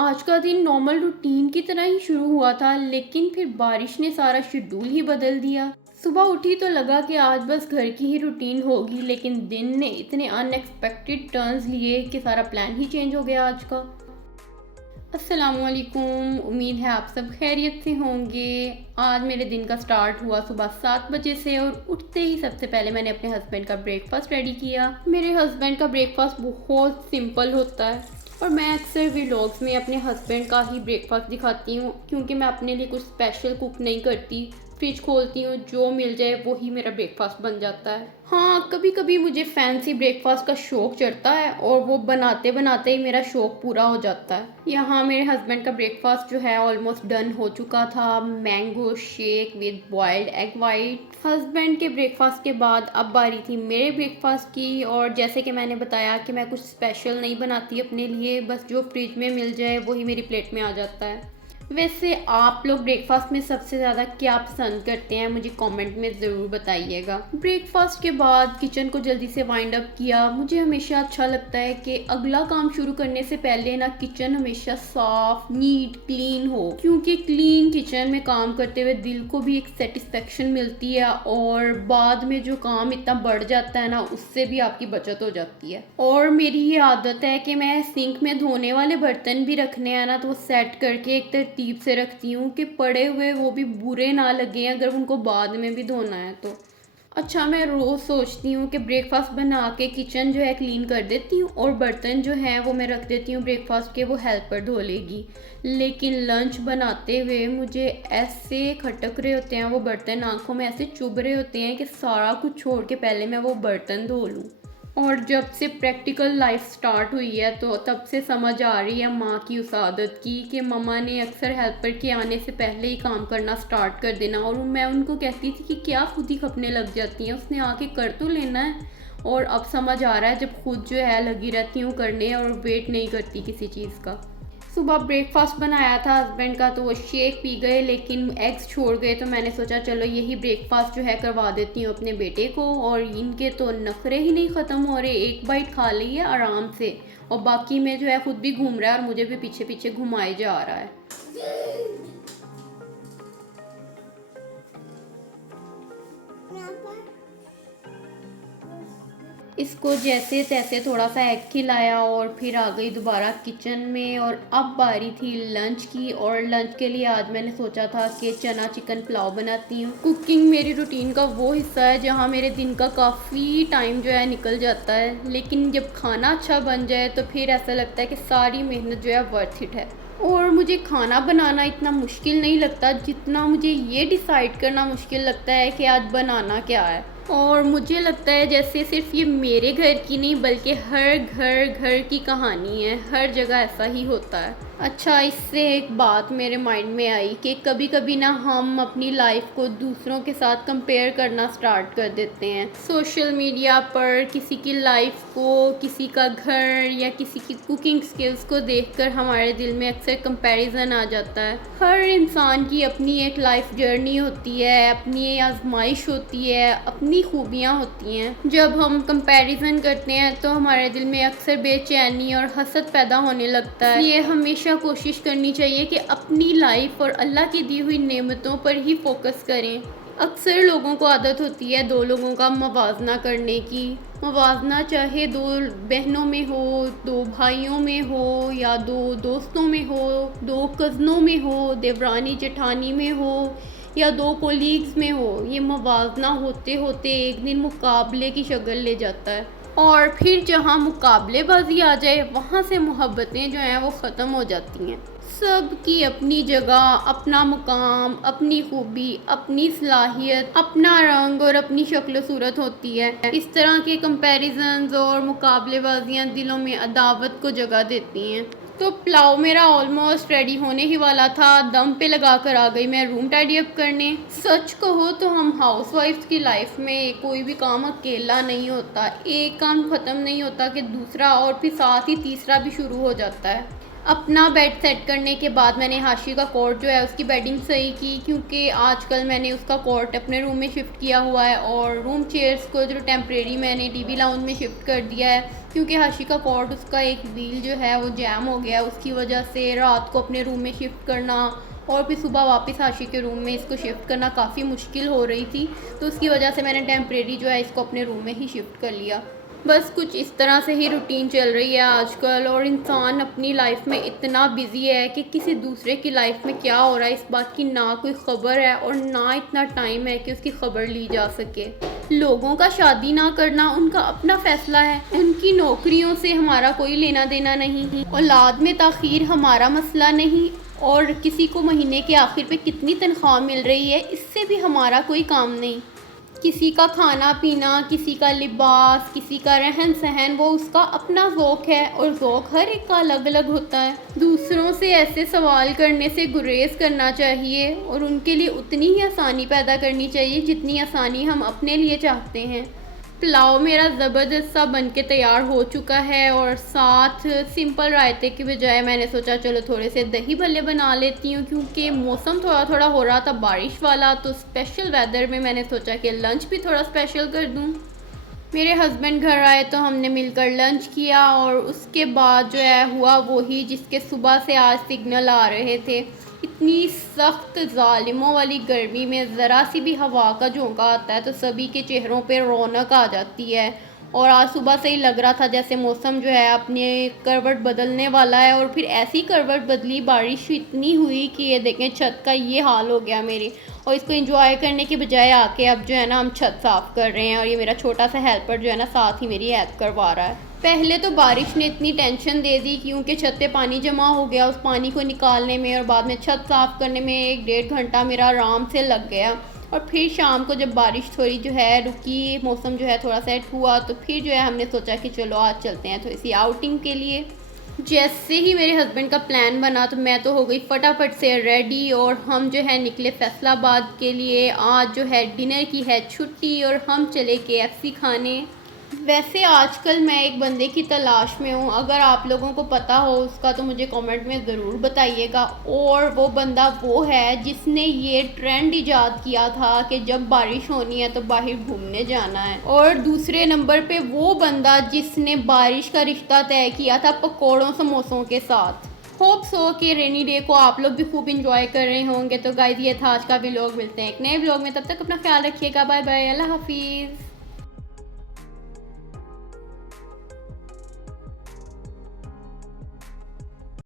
आज का दिन नॉर्मल रूटीन की तरह ही शुरू हुआ था, लेकिन फिर बारिश ने सारा शेड्यूल ही बदल दिया। सुबह उठी तो लगा कि आज बस घर की ही रूटीन होगी, लेकिन दिन ने इतने अनएक्सपेक्टेड टर्न्स लिए कि सारा प्लान ही चेंज हो गया आज का। अस्सलामुअलैकुम, उम्मीद है आप सब खैरियत से होंगे। आज मेरे दिन का स्टार्ट हुआ सुबह 7 बजे से और उठते ही सबसे पहले मैंने अपने हस्बैंड का ब्रेकफास्ट रेडी किया। मेरे हस्बैंड का ब्रेकफास्ट बहुत सिंपल होता है और मैं अक्सर व्लॉग्स में अपने हस्बैंड का ही ब्रेकफास्ट दिखाती हूँ, क्योंकि मैं अपने लिए कुछ स्पेशल कुक नहीं करती। फ्रिज खोलती हूँ, जो मिल जाए वो ही मेरा ब्रेकफास्ट बन जाता है। हाँ, कभी कभी मुझे फैंसी ब्रेकफास्ट का शौक चढ़ता है और वो बनाते बनाते ही मेरा शौक पूरा हो जाता है। यहाँ मेरे हस्बैंड का ब्रेकफास्ट जो है ऑलमोस्ट डन हो चुका था। Mango shake with boiled egg white. Husband के ब्रेकफास्ट के बाद अब बारी थी मेरे ब्रेकफास्ट की, और जैसे कि मैंने बताया कि मैं कुछ स्पेशल नहीं बनाती अपने लिए, बस जो फ्रिज में मिल जाए वही मेरी प्लेट में आ जाता है। वैसे आप लोग ब्रेकफास्ट में सबसे ज़्यादा क्या पसंद करते हैं, मुझे कमेंट में ज़रूर बताइएगा। ब्रेकफास्ट के बाद किचन को जल्दी से वाइंड अप किया। मुझे हमेशा अच्छा लगता है कि अगला काम शुरू करने से पहले ना किचन हमेशा साफ नीट क्लीन हो, क्योंकि क्लीन किचन में काम करते हुए दिल को भी एक सेटिस्फेक्शन मिलती है और बाद में जो काम इतना बढ़ जाता है ना, उससे भी आपकी बचत हो जाती है। और मेरी ये आदत है कि मैं सिंक में धोने वाले बर्तन भी रखने हैं ना, तो वो सेट करके एक तरतीब से रखती हूँ कि पड़े हुए वो भी बुरे ना लगे अगर उनको बाद में भी धोना है तो। अच्छा, मैं रोज़ सोचती हूँ कि ब्रेकफास्ट बना के किचन जो है क्लीन कर देती हूँ और बर्तन जो हैं वो मैं रख देती हूँ ब्रेकफास्ट के, वो हेल्पर धो लेगी। लेकिन लंच बनाते हुए मुझे ऐसे खटक रहे होते हैं वो बर्तन, आंखों में ऐसे चुभ रहे होते हैं कि सारा कुछ छोड़ के पहले मैं वो बर्तन धो लूँ। और जब से प्रैक्टिकल लाइफ स्टार्ट हुई है तो तब से समझ आ रही है माँ की उस आदत की कि मम्मा ने अक्सर हेल्पर के आने से पहले ही काम करना स्टार्ट कर देना, और मैं उनको कहती थी कि क्या खुद ही खपने लग जाती हैं, उसने आके कर तो लेना है। और अब समझ आ रहा है जब खुद जो है लगी रहती हूँ करने और वेट नहीं करती किसी चीज़ का। सुबह ब्रेकफास्ट बनाया था हस्बैंड का, तो वो शेक पी गए लेकिन एग्स छोड़ गए, तो मैंने सोचा चलो यही ब्रेकफास्ट जो है करवा देती हूँ अपने बेटे को। और इनके तो नखरे ही नहीं ख़त्म हो रहे, एक बाइट खा ली है आराम से और बाकी में जो है खुद भी घूम रहा है और मुझे भी पीछे पीछे घुमाए जा रहा है। इसको जैसे तैसे थोड़ा सा एग खिलाया और फिर आ गई दोबारा किचन में, और अब बारी थी लंच की। और लंच के लिए आज मैंने सोचा था कि चना चिकन पुलाव बनाती हूँ। कुकिंग मेरी रूटीन का वो हिस्सा है जहाँ मेरे दिन का काफ़ी टाइम जो है निकल जाता है, लेकिन जब खाना अच्छा बन जाए तो फिर ऐसा लगता है कि सारी मेहनत जो है वर्थ इट है। और मुझे खाना बनाना इतना मुश्किल नहीं लगता जितना मुझे ये डिसाइड करना मुश्किल लगता है कि आज बनाना क्या है। और मुझे लगता है जैसे सिर्फ ये मेरे घर की नहीं बल्कि हर घर की कहानी है, हर जगह ऐसा ही होता है। अच्छा, इससे एक बात मेरे माइंड में आई कि कभी कभी ना हम अपनी लाइफ को दूसरों के साथ कंपेयर करना स्टार्ट कर देते हैं। सोशल मीडिया पर किसी की लाइफ को, किसी का घर या किसी की कुकिंग स्किल्स को देखकर हमारे दिल में अक्सर कंपैरिजन आ जाता है। हर इंसान की अपनी एक लाइफ जर्नी होती है, अपनी आजमाइश होती है, अपनी खूबियाँ होती हैं। जब हम कंपैरिजन करते हैं तो हमारे दिल में अक्सर बेचैनी और हसद पैदा होने लगता है। ये हमेशा कोशिश करनी चाहिए कि अपनी लाइफ और अल्लाह की दी हुई नेमतों पर ही फोकस करें। अक्सर लोगों को आदत होती है दो लोगों का मवाजना करने की। मवाजना चाहे दो बहनों में हो, दो भाइयों में हो, या दो दोस्तों में हो, दो कज़नों में हो, देवरानी जेठानी में हो, या दो कोलीग्स में हो। ये मवाजना होते होते एक दिन मुकाबले की शक्ल ले जाता है, और फिर जहाँ मुकाबलेबाजी आ जाए वहाँ से मोहब्बतें जो हैं वो ख़त्म हो जाती हैं। सबकी अपनी जगह, अपना मुकाम, अपनी खूबी, अपनी सलाहियत, अपना रंग और अपनी शक्ल सूरत होती है। इस तरह के कंपैरिजन्स और मुकाबलेबाजियाँ दिलों में अदावत को जगह देती हैं। तो पुलाव मेरा ऑलमोस्ट रेडी होने ही वाला था, दम पे लगा कर आ गई मैं रूम टाइडी अप करने। सच कहो तो हम हाउसवाइफ्स की लाइफ में कोई भी काम अकेला नहीं होता, एक काम ख़त्म नहीं होता कि दूसरा और फिर साथ ही तीसरा भी शुरू हो जाता है। अपना बेड सेट करने के बाद मैंने हाशी का कॉट जो है उसकी बेडिंग सही की, क्योंकि आजकल मैंने उसका कॉट अपने रूम में शिफ्ट किया हुआ है और रूम चेयर्स को जो टेम्परेरी मैंने टीवी लाउंज में शिफ्ट कर दिया है क्योंकि हाशी का कॉर्ड उसका एक व्हील जो है वो जैम हो गया, उसकी वजह से रात को अपने रूम में शिफ्ट करना और फिर सुबह वापस हाशी के रूम में इसको शिफ्ट करना काफ़ी मुश्किल हो रही थी। तो उसकी वजह से मैंने टेम्परेरी जो है इसको अपने रूम में ही शिफ्ट कर लिया। बस कुछ इस तरह से ही रूटीन चल रही है आजकल, और इंसान अपनी लाइफ में इतना बिज़ी है कि किसी दूसरे की लाइफ में क्या हो रहा है इस बात की ना कोई ख़बर है और ना इतना टाइम है कि उसकी ख़बर ली जा सके। लोगों का शादी ना करना उनका अपना फ़ैसला है, उनकी नौकरियों से हमारा कोई लेना देना नहीं, औलाद में ताख़ीर हमारा मसला नहीं, और किसी को महीने के आखिर पे कितनी तनख्वाह मिल रही है इससे भी हमारा कोई काम नहीं। किसी का खाना पीना, किसी का लिबास, किसी का रहन सहन, वो उसका अपना ज़ौक़ है और ज़ौक़ हर एक का अलग अलग होता है। दूसरों से ऐसे सवाल करने से गुरेज करना चाहिए और उनके लिए उतनी ही आसानी पैदा करनी चाहिए जितनी आसानी हम अपने लिए चाहते हैं। पुलाव मेरा ज़बरदस्त सा बन के तैयार हो चुका है और साथ सिंपल रायते के बजाय मैंने सोचा चलो थोड़े से दही भल्ले बना लेती हूँ, क्योंकि मौसम थोड़ा थोड़ा हो रहा था बारिश वाला, तो स्पेशल वेदर में मैंने सोचा कि लंच भी थोड़ा स्पेशल कर दूँ। मेरे हस्बैंड घर आए तो हमने मिलकर लंच किया और उसके बाद जो है हुआ वही जिसके सुबह से आज सिग्नल आ रहे थे। इतनी सख्त ज़ालिमों वाली गर्मी में ज़रा सी भी हवा का झोंका आता है तो सभी के चेहरों पे रौनक आ जाती है। और आज सुबह से ही लग रहा था जैसे मौसम जो है अपने करवट बदलने वाला है, और फिर ऐसी करवट बदली, बारिश इतनी हुई कि ये देखें छत का ये हाल हो गया मेरी। और इसको एंजॉय करने के बजाय आके अब जो है ना हम छत साफ़ कर रहे हैं, और ये मेरा छोटा सा हेल्पर जो है ना साथ ही मेरी हेल्प करवा रहा है। पहले तो बारिश ने इतनी टेंशन दे दी क्योंकि छत पे पानी जमा हो गया, उस पानी को निकालने में और बाद में छत साफ़ करने में 1-1.5 घंटा मेरा आराम से लग गया। और फिर शाम को जब बारिश थोड़ी जो है रुकी, मौसम जो है थोड़ा सेट हुआ, तो फिर जो है हमने सोचा कि चलो आज चलते हैं थोड़ी सी आउटिंग के लिए। जैसे ही मेरे हस्बैंड का प्लान बना तो मैं तो हो गई फटाफट से रेडी और हम जो है निकले फैसलाबाद के लिए। आज जो है डिनर की है छुट्टी और हम चले KFC खाने। वैसे आजकल मैं एक बंदे की तलाश में हूँ, अगर आप लोगों को पता हो उसका तो मुझे कमेंट में ज़रूर बताइएगा। और वो बंदा वो है जिसने ये ट्रेंड इजाद किया था कि जब बारिश होनी है तो बाहर घूमने जाना है। और दूसरे नंबर पे वो बंदा जिसने बारिश का रिश्ता तय किया था पकौड़ों समोसों के साथ। होप सो कि रेनी डे को आप लोग भी खूब इंजॉय कर रहे होंगे। तो गाइस ये था आज का व्लॉग, मिलते हैं एक नए व्लॉग में, तब तक अपना ख्याल रखिएगा। बाय बाय, अल्लाह हाफिज़।